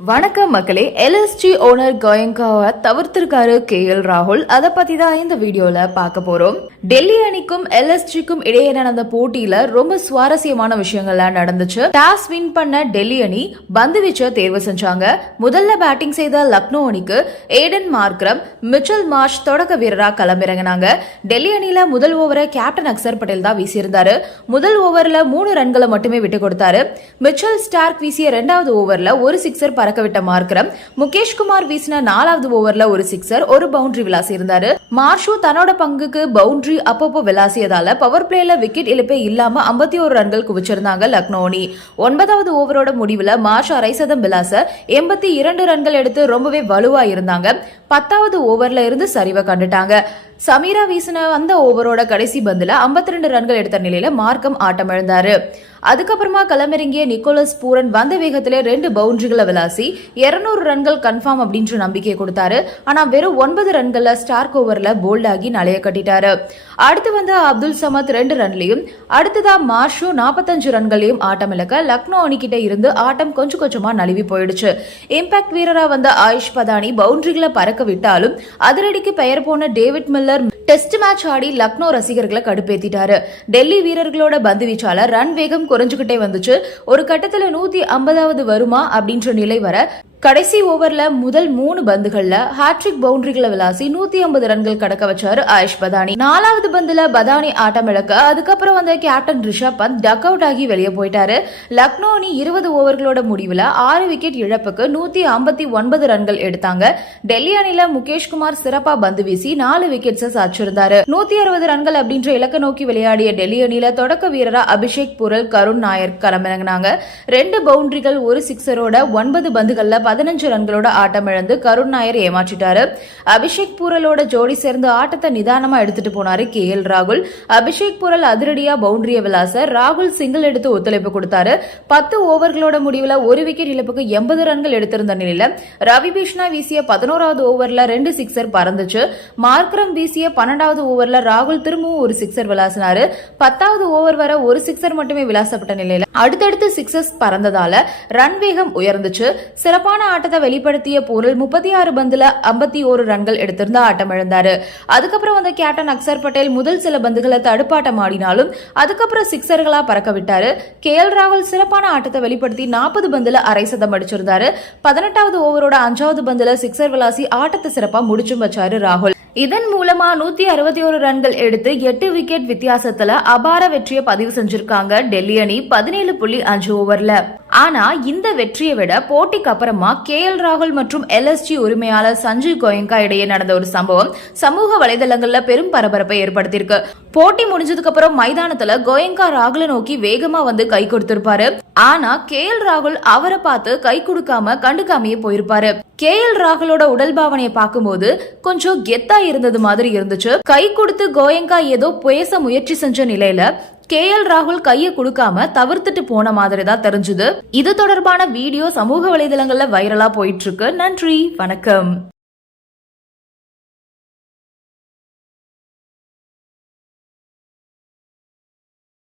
வணக்கம் மக்களே LSG owner கோயங்காவை தவிர்த்திருக்காரு கே எல் ராகுல். அதை பத்தி தான் இந்த வீடியோல பார்க்க போறோம். டெல்லி அணிக்கும் எல்எஸ்டிக்கும் இடையே நடந்த போட்டியில ரொம்ப சுவாரஸ்யமான விஷயங்கள்லாம் நடந்துச்சு. டாஸ் வின் பண்ண டெல்லி அணி பந்து வீச்ச தேர்வு செஞ்சாங்க. முதல்ல பேட்டிங் செய்த லக்னோ அணிக்கு ஏடன் மார்க்ரம் மிச்சல் மார்ஷ் தொடக்க வீரரா களமிறங்கினாங்க. டெல்லி அணியில முதல் ஓவரை கேப்டன் அக்சர் பட்டேல் தான் வீசியிருந்தாரு. முதல் ஓவர்ல மூணு ரன்களை மட்டுமே விட்டு கொடுத்தாரு. மிச்சல் ஸ்டார்க் வீசிய இரண்டாவது ஓவர்ல ஒரு சிக்ஸர் பறக்கவிட்ட மார்க்கரம் முகேஷ் குமார் வீசின நாலாவது ஓவர்ல ஒரு சிக்ஸர் ஒரு பவுண்டரி விளாசி இருந்தாரு மார்ஷு தன்னோட பங்குக்கு பவுண்டரி அப்பப்போ விளாசியதால பவர் பிளேல விக்கெட் இழப்பே இல்லாம ஐம்பத்தி ஒரு ரன்கள் குவிச்சிருந்தாங்க லக்னோ அணி ஒன்பதாவது ஓவரோட முடிவுல மார்ஷ் அரை சதம் விளாச எண்பத்தி இரண்டு ரன்கள் எடுத்து ரொம்பவே வலுவா இருந்தாங்க. பத்தாவது ஓவர்ல இருந்து சரிவை கண்டுட்டாங்க. சமீரா வீசின அந்த ஓவரோட கடைசி பந்துல 52 ரெண்டு ரன்கள் எடுத்த நிலையில மார்க்கம் ஆட்டம் இழந்தாரு அதுக்கப்புறமா களமிறங்கிய நிக்கோலஸ் பூரன் வந்த வேகத்திலே ரெண்டு பவுண்டரிகளை விளாசி 200 ரன்கள் கன்ஃபார்ம் அப்படின்ற நம்பிக்கையை கொடுத்தாரு. ஆனா வெறும் ஒன்பது ரன்கள்ல ஸ்டார்க் ஓவர்ல போல்ட் ஆகி நலைய கட்டிட்டாரு. அடுத்து வந்த அப்துல் சமத் ரெண்டு ரன்லையும் அடுத்ததா மார்ஷு 45 ரன்களையும் ஆட்டம் இழக்க லக்னோ அணிக்கிட்ட இருந்து ஆட்டம் கொஞ்சம் கொஞ்சமா நழுவி போயிடுச்சு. இம்பாக்ட் வீரரா வந்த ஆயுஷ் பதானி பவுண்டரிகளை பறக்க விட்டாலும் அதிரடிக்கு பெயர் போன David mill Miller test match ஆடி லக்னோ ரசிகர்களை கடுப்பேத்திட்டாரு. டெல்லி வீரர்களோட பந்து வீச்சால ரன் வேகம் குறைஞ்சுகிட்டே வந்துச்சு. ஒரு கட்டத்துல நூத்தி ஐம்பதாவது வருமா அப்படின்ற நிலை வர கடைசி ஓவரில் முதல் மூணு பந்துகளில் ஹாட்ரிக் பவுண்டரிகளை விளாசி நூத்தி ஐம்பது ரன்கள் கடக்க வச்சாரு ஆயுஷ் பதானி. நாலாவது பந்துல பதானி ஆட்டம் இழக்க அதுக்கப்புறம் வந்த captain Rishabh Pant duck out ஆகி வெளியே போயிட்டாரு. லக்னோ அணி இருபது ஓவர்களோட முடிவில் ஆறு விக்கெட் இழப்புக்கு நூத்தி ஐம்பத்தி ஒன்பது ரன்கள் எடுத்தாங்க. டெல்லி அணியில முகேஷ் குமார் சிறப்பா பந்து வீசி நாலு விக்கெட்ஸ் சாச்சிருந்தாரு நூத்தி அறுபது ரன்கள் அப்படின்ற இலக்க நோக்கி விளையாடிய டெல்லி அணியில தொடக்க வீரரா அபிஷேக் புரல் கருண் நாயர் களமிறங்கினாங்க. ரெண்டு பவுண்டரிகள் ஒரு சிக்ஸரோட ஒன்பது பந்துகள்ல பதினஞ்சு ரன்களோட ஆட்டம் இழந்து கருண் நாயர் ஏமாற்றிட்டாரு. அபிஷேக் பூரலோட ஜோடி சேர்ந்து ஆட்டத்தை நிதானமா எடுத்துட்டு போனாரு கே எல் ராகுல். அபிஷேக் பூரல் அதிரடியா பவுண்டரிய விளாச ராகுல் சிங்கிள் எடுத்து ஒத்துழைப்பு கொடுத்தாரு. பத்து ஓவர்களோட முடிவில் ஒரு விக்கெட் இழப்புக்கு எண்பது ரன்கள் எடுத்திருந்த நிலையில ரவி பிஷ்ணா வீசிய பதினோராவது ஓவர்ல ரெண்டு சிக்ஸர் பறந்துச்சு. மார்க்ரம் வீசிய பன்னெண்டாவது ஓவர்ல ராகுல் திரும்பவும் ஒரு சிக்ஸர் விளாசினாரு. பத்தாவது ஓவர் வர ஒரு சிக்ஸர் மட்டுமே விளாசப்பட்ட நிலையில அடுத்தடுத்து சிக்ஸஸ் பறந்ததால ரன் வேகம் உயர்ந்துச்சு. சிறப்பான ஆட்டத்தை வெளிப்படுத்திய போரில் முப்பத்தி ஆறு பந்துல ஐம்பத்தி ஒரு ரன்கள் எடுத்திருந்த ஆட்டம் இழந்தாரு. அதுக்கப்புறம் வந்த கேப்டன் அக்சர் பட்டேல் முதல் சில பந்துகளை தடுப்பாட்டம் ஆடினாலும் அதுக்கப்புறம் சிக்ஸர்களா பறக்க விட்டாரு. கே எல் ராகுல் சிறப்பான ஆட்டத்தை வெளிப்படுத்தி நாற்பது பந்துல அரை சதம் அடிச்சிருந்தாரு. பதினெட்டாவது ஓவரோட அஞ்சாவது பந்துல சிக்ஸர் விளாசி ஆட்டத்தை சிறப்பா முடிச்சும் வச்சாரு ராகுல். இதன் மூலமா நூத்தி அறுபத்தி ஒரு ரன்கள் எடுத்து எட்டு விக்கெட் வித்தியாசத்துல அபார வெற்றியை பதிவு செஞ்சிருக்காங்க டெல்லி அணி பதினேழு புள்ளி அஞ்சு ஓவர்ல. ஆனா இந்த வெற்றியை விட போட்டிக்கு அப்புறமா கே எல் ராகுல் மற்றும் எல்எஸ்ஜி உரிமையாளர் சஞ்சய் கோயங்கா இடையே நடந்த ஒரு சம்பவம் சமூக வலைதளங்கள்ல பெரும் பரபரப்பை ஏற்படுத்தியிருக்கு. போட்டி முடிஞ்சதுக்கு அப்புறம் மைதானத்துல கோயங்கா ராகுலை நோக்கி வேகமா வந்து கை கொடுத்திருப்பாரு. ஆனா கே எல் ராகுல் அவரை பார்த்து கை கொடுக்காம கண்டுக்காமையே போயிருப்பாரு. கே எல் ராகுலோட உடல் பாவனையை பார்க்கும்போது கொஞ்சம் கெத்தா இருந்தது மாதிரி இருந்துச்சு. கை கொடுத்து கோயங்கா ஏதோ பேச முயற்சி செஞ்ச நிலையில கே எல் ராகுல் கையை கொடுக்காம தவிர்த்துட்டு போன மாதிரி தான் தெரிஞ்சுது. இது தொடர்பான வீடியோ சமூக வலைதளங்கள்ல வைரலா போயிட்டு இருக்கு. நன்றி வணக்கம்.